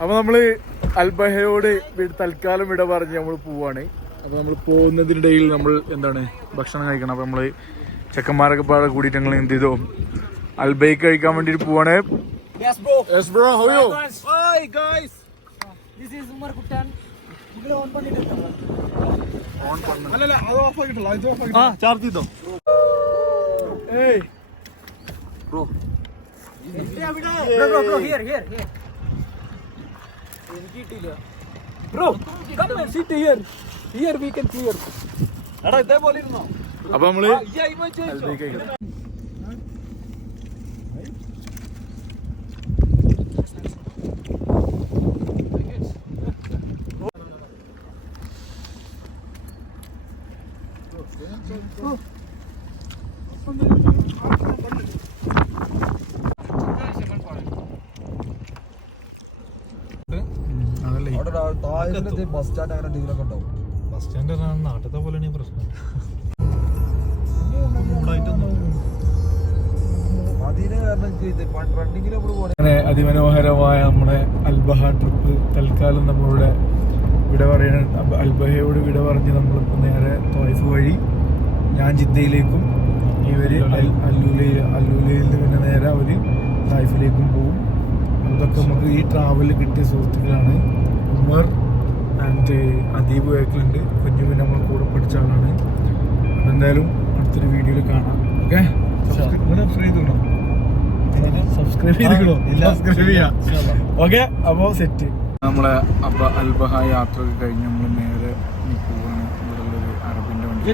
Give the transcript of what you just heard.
അപ്പൊ നമ്മള് അൽബഹയോട് തൽക്കാലം വിട പറഞ്ഞ് നമ്മൾ പോവാണ്. അപ്പൊ നമ്മൾ പോകുന്നതിനിടയിൽ നമ്മൾ എന്താണ് ഭക്ഷണം കഴിക്കണം. അപ്പൊ നമ്മള് ചെക്കന്മാരൊക്കെ പാടെ കൂടിയിട്ട് ഞങ്ങൾ എന്ത് ചെയ്തോ അൽബൈക്ക് കഴിക്കാൻ വേണ്ടിട്ട് പോവാണ്. Yes bro. Yes bro, how are you? Hi guys. This is Umar Kuttan. Iglo on pannittu. On pannu. അല്ലല്ല അത് ഓഫ് ആക്കിട്ടല്ലോ, ഇത് ഓഫ് ആക്കി. ചാർജ് ചെയ്തോ? ഏയ് Bro. Bro, here. Bro, come and sit here. Here we can clear. എടാ ഇതേ പോലെ ഇരുന്നോ? അപ്പൊ നമ്മള് അൽബൈക്ക് കഴിക്കണം. ബസ് സ്റ്റാൻഡ് അങ്ങനെ എന്തെങ്കിലുമൊക്കെ ഉണ്ടാവും. ബസ് സ്റ്റാൻഡ് നാട്ടിലത്തെ പോലെയാണ് പ്രശ്നം. അതിന് കാരണം റണ്ണിങ്ങിന് നമ്മൾ പോകണേ. അങ്ങനെ അതിമനോഹരമായ നമ്മുടെ അൽബഹ ട്രിപ്പ് തൽക്കാലം നമ്മളുടെ വിട പറയണ അൽബഹയോട് വിട പറഞ്ഞ് നമ്മളിപ്പോൾ നേരെ തോയ്ഫ് വഴി ഞാൻ ജിദ്ദയിലേക്കും ഇവര് അല്ലൂലയിൽ പിന്നെ നേരെ അവര് തായ്ഫിലേക്കും പോകും. അതൊക്കെ നമുക്ക് ഈ ട്രാവലിൽ കിട്ടിയ സുഹൃത്തുക്കളാണ്. ഉമർ ആൻഡ് അദീബ് വേക്കലുണ്ട്. കുഞ്ഞു പിന്നെ നമ്മൾ കൂടെ പഠിച്ച ആളാണ്. എന്തായാലും അടുത്തൊരു വീഡിയോയിൽ കാണാം. ഓക്കെ, സബ്സ്ക്രൈബ് ചെയ്യാം. ഓക്കെ, അപ്പോൾ സെറ്റ്. നമ്മളെ അൽബഹ യാത്ര കഴിഞ്ഞ് നമ്മൾ നേരെ പോവാണ്. ഇവിടെ ഉള്ളൊരു അറബിൻ്റെ വണ്ടി.